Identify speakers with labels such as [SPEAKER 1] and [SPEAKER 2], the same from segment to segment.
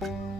[SPEAKER 1] ส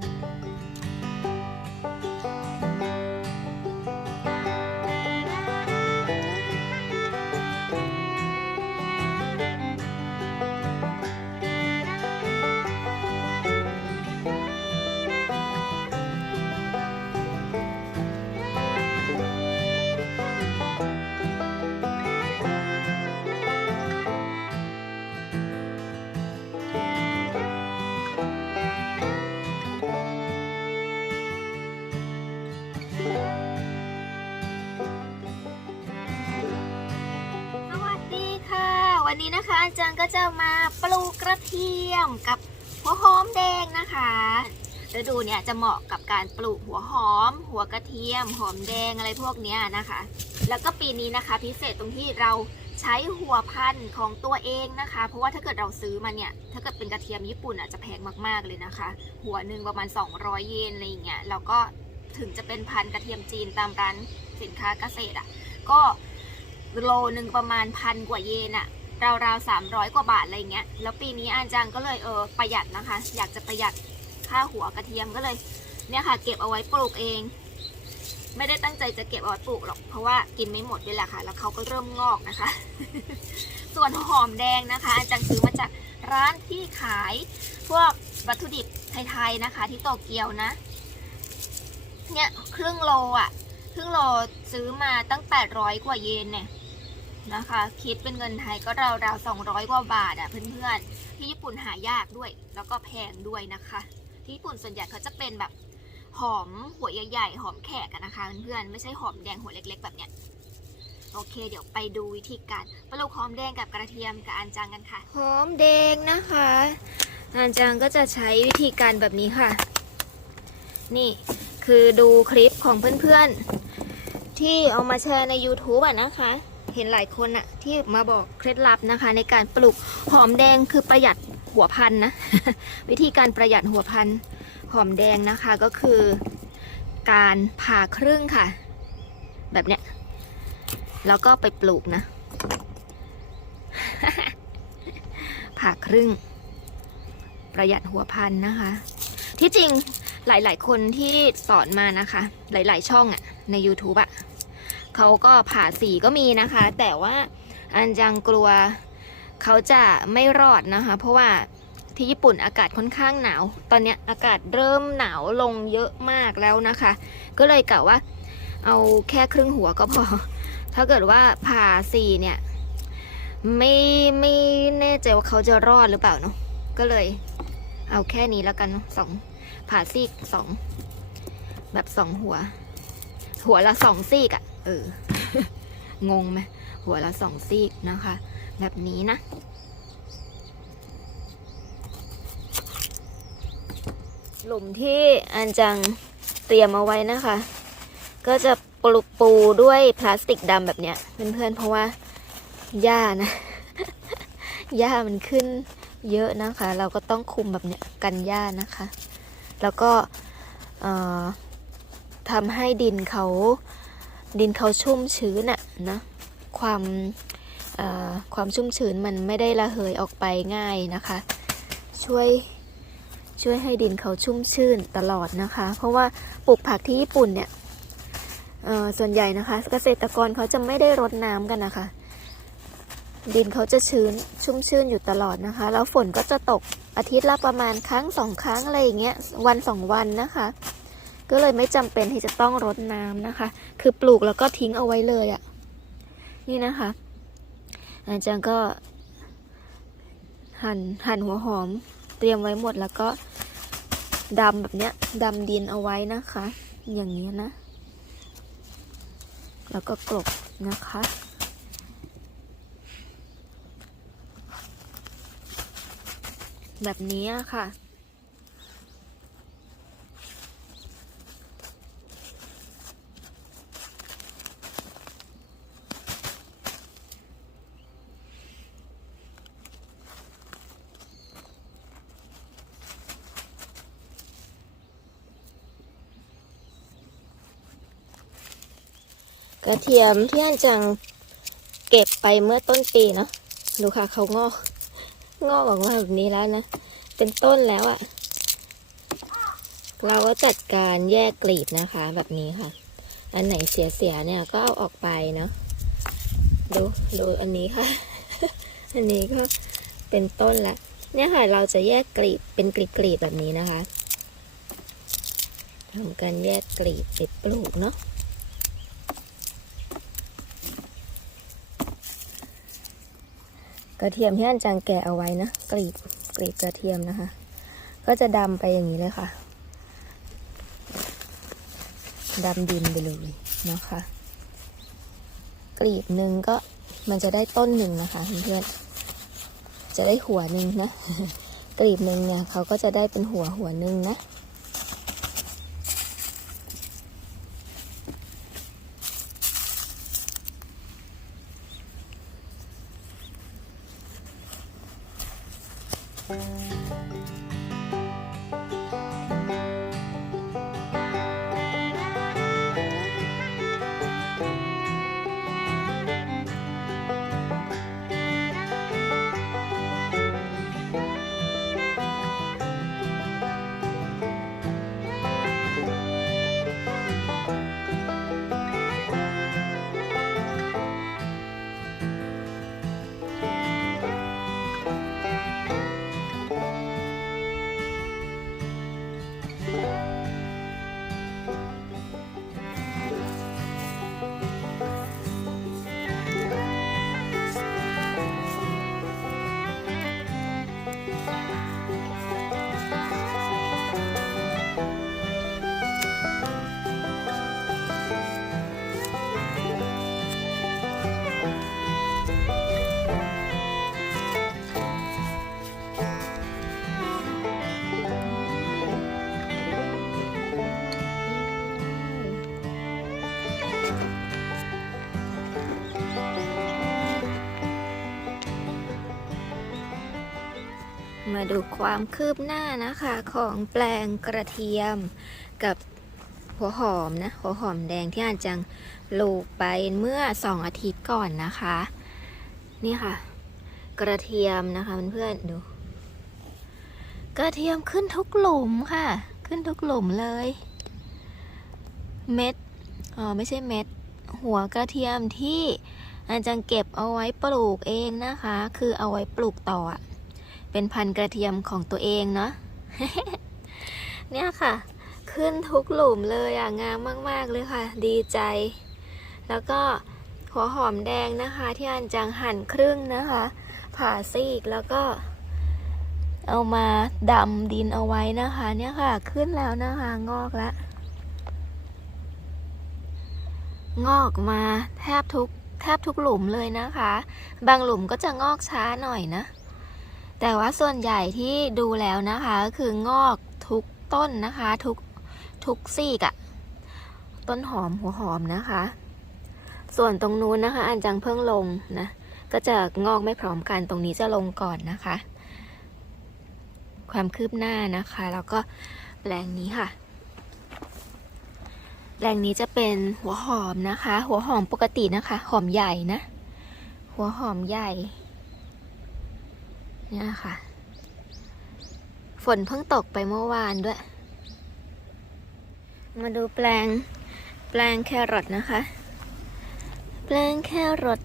[SPEAKER 1] วันนี้นะคะอาจารย์ก็จะมาปลูกกระเทียมกับหัวหอมแดงนะคะฤดูเนี่ยจะเหมาะกับการปลูกหัวหอม หัวกระเทียม หอมแดงอะไรพวกเนี้ยนะคะ แล้วก็ปีนี้นะคะ พิเศษตรงที่เราใช้หัวพันธุ์ของตัวเองนะคะ เพราะว่าถ้าเกิดเราซื้อมาเนี่ย ถ้าเกิดเป็นกระเทียมญี่ปุ่นอะจะแพงมากๆเลยนะคะ หัวหนึ่งประมาณ 200 เยนอะไรอย่างเงี้ยแล้วก็ถึงจะเป็นพันธุ์กระเทียมจีนตามร้านสินค้าเกษตรอะก็โลหนึ่งประมาณพันกว่าเยนอะ ราวๆสามร้อยกว่าบาทอะไรเงี้ย แล้วปีนี้อาจารย์ก็เลยเออประหยัดนะคะ อยากจะประหยัดค่าหัวกระเทียมก็เลยเนี่ยค่ะเก็บเอาไว้ปลูกเอง ไม่ได้ตั้งใจจะเก็บเอาไว้ปลูกหรอก เพราะว่ากินไม่หมดด้วยแหละค่ะ แล้วเขาก็เริ่มงอกนะคะ ส่วนหอมแดงนะคะ อาจารย์ซื้อมาจากร้านที่ขายพวกวัตถุดิบไทยๆนะคะ ที่โตเกียวนะ เนี่ยครึ่งโลอะครึ่งโลซื้อมาตั้ง 800 กว่าเยนเนี่ย นะคะ คิดเป็นเงินไทยก็ราวๆ200 กว่าบาทอะเพื่อนๆ ที่ญี่ปุ่นหายากด้วย แล้วก็แพงด้วยนะคะ ที่ญี่ปุ่นส่วนใหญ่เขาจะเป็นแบบหอมหัวใหญ่ๆ หอมแขกนะคะเพื่อนๆ ไม่ใช่หอมแดงหัวเล็กๆ แบบเนี้ย โอเค เดี๋ยวไปดูวิธีการปลูกหอมแดงกับกระเทียมกับอันจังกันค่ะ หอมแดงนะคะอันจังก็จะใช้วิธีการแบบนี้ค่ะ นี่คือดูคลิปของเพื่อนๆ ที่เอามาแชร์ใน YouTube อะนะคะ เห็นหลายคนอะที่มาบอกเคล็ดลับนะคะ ในการปลูกหอมแดงคือประหยัดหัวพันนะ วิธีการประหยัดหัวพันหอมแดงนะคะก็คือการผ่าครึ่งค่ะ แบบเนี้ยแล้วก็ไปปลูกนะ ผ่าครึ่ง ประหยัดหัวพันนะคะ ที่จริงหลาย ๆ คนที่สอนมานะคะ หลาย ๆ ช่องอะใน YouTube อะ เขาก็ผ่าสีก็มีนะคะ แต่ว่าอันจังกลัวเขาจะไม่รอดนะคะ เพราะว่าที่ญี่ปุ่นอากาศค่อนข้างหนาว ตอนนี้อากาศเริ่มหนาวลงเยอะมากแล้วนะคะ ก็เลยกะว่าเอาแค่ครึ่งหัวก็พอ ถ้าเกิดว่าผ่าสีเนี่ยไม่ไม่แน่ใจว่าเขาจะรอดหรือเปล่าเนาะ ก็เลย เอาแค่นี้แล้วกันสองผ่าซีกสองแบบสองหัว หัวละสองซีกอะ่ะ เออ งงไหมหัวละสองซีกนะคะ แบบนี้นะ หลุมที่อันจังเตรียมเอาไว้นะคะ ก็จะปลูกปูด้วยพลาสติกดำแบบเนี้ยเพื่อนๆเพราะว่าหญ้านะหญ้ามันขึ้นเยอะนะคะ เราก็ต้องคุมแบบเนี้ยกันหญ้านะคะ แล้วก็ทำให้ดินเขา ดินเขาชุ่มชื้นอะนะความความชุ่มชื้นมันไม่ได้ระเหยออกไปง่ายนะคะ ช่วยช่วยให้ดินเขาชุ่มชื้นตลอดนะคะ เพราะว่าปลูกผักที่ญี่ปุ่นเนี่ยส่วนใหญ่นะคะ เกษตรกรเขาจะไม่ได้รดน้ำกันนะคะ ดินเขาจะชื้นชุ่มชื้นอยู่ตลอดนะคะ แล้วฝนก็จะตกอาทิตย์ละประมาณครั้งสองครั้งอะไรอย่างเงี้ยวันสองวันนะคะ ก็เลยไม่จำเป็นที่จะต้องรดน้ำนะคะ คือปลูกแล้วก็ทิ้งเอาไว้เลยอะ่ะ นี่นะคะอาจารย์ก็หั่นหั่นหัวหอม เตรียมไว้หมดแล้วก็ดำแบบเนี้ยดำดินเอาไว้นะคะ อย่างนี้นะ แล้วก็กลบนะคะ แบบนี้ค่ะ กระเทียมที่อันจังเก็บไปเมื่อต้นปีเนาะดูค่ะเขางอก งอกออกมาแบบนี้แล้วนะ เป็นต้นแล้วอะ่ะ เราก็จัดการแยกกลีบนะคะ แบบนี้ค่ะ อันไหนเสียๆเนี่ยก็เอาออกไปเนาะดูดูอันนี้ค่ะ อันนี้ก็เป็นต้นละเนี่ยค่ะเราจะแยกกลีบเป็นกลีบๆแบบนี้นะคะทำการแยกกลีบไปปลูกเนาะ ระเทียมที่อันจังแกะเอาไว้นะกลีบกลีบกระเทียมนะคะ ก็จะดำไปอย่างนี้เลยค่ะดำดินไปเลยนะคะกลีบหนึ่งก็มันจะได้ต้นหนึ่งนะคะเพื่อนๆจะได้หัวหนึ่งนะกลีบหนึ่งเนี่ยเขาก็จะได้เป็นหัวหัวหนึ่งนะ Thank you. มาดูความคืบหน้านะคะของแปลงกระเทียมกับหัวหอมนะ หัวหอมแดงที่อาจจังปลูกไปเมื่อสองอาทิตย์ก่อนนะคะ นี่ค่ะ กระเทียมนะคะเพื่อนๆดู กระเทียมขึ้นทุกหลุมค่ะ ขึ้นทุกหลุมเลย เม็ดอ๋อไม่ใช่เม็ด หัวกระเทียมที่อาจารย์เก็บเอาไว้ปลูกเองนะคะ คือเอาไว้ปลูกต่อ เป็นพันกระเทียมของตัวเองเนาะเนี่ยค่ะ ขึ้นทุกหลุมเลยอะงามมาก ๆ เลยค่ะ ดีใจ แล้วก็หัวหอมแดงนะคะ ที่อันจังหั่นครึ่งนะคะ ผ่าซีกแล้วก็ เอามาดำดินเอาไว้นะคะ เนี่ยค่ะ ขึ้นแล้วนะคะงอกแล้วงอกมาแทบทุกแทบทุกหลุมเลยนะคะ บางหลุมก็จะงอกช้าหน่อยนะ แต่ว่าส่วนใหญ่ที่ดูแล้วนะคะก็คืองอกทุกต้นนะคะทุกทุกซีกอะต้นหอมหัวหอมนะคะ ส่วนตรงนู้นนะคะ อันจังเพิ่งลงนะก็จะงอกไม่พร้อมกันตรงนี้จะลงก่อนนะคะ ความคืบหน้านะคะ แล้วก็แปลงนี้ค่ะแปลงนี้จะเป็นหัวหอมนะคะ หัวหอมปกตินะคะ หอมใหญ่นะ หัวหอมใหญ่ เนี่ยค่ะ ฝนเพิ่งตกไปเมื่อวานด้วย มาดูแปลง แปลงแครอทนะคะ แปลงแครอท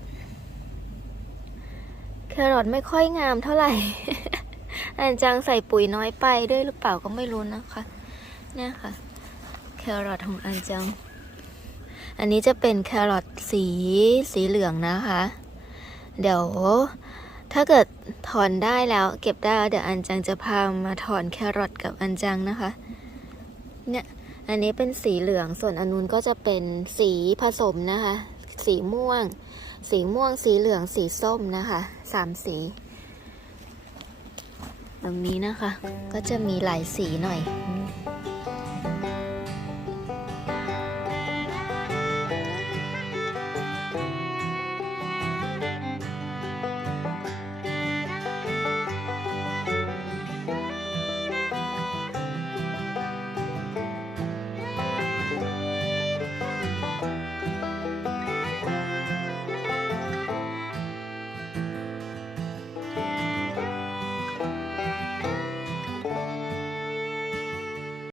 [SPEAKER 1] แครอทไม่ค่อยงามเท่าไหร่อันจังใส่ปุ๋ยน้อยไปด้วยหรือเปล่าก็ไม่รู้นะคะ เนี่ยค่ะ แครอทของอันจัง อันนี้จะเป็นแครอทสีสีเหลืองนะคะ เดี๋ยว ถ้าเกิดถอนได้แล้วเก็บได้แล้วเดี๋ยวอันจังจะพามาถอนแครอทกับอันจังนะคะ เนี่ย อันนี้เป็นสีเหลือง ส่วนอันนู้นก็จะเป็นสีผสมนะคะ สีม่วง สีม่วง สีเหลือง สีส้มนะคะ สามสี ตรงนี้นะคะ ก็จะมีหลายสีหน่อย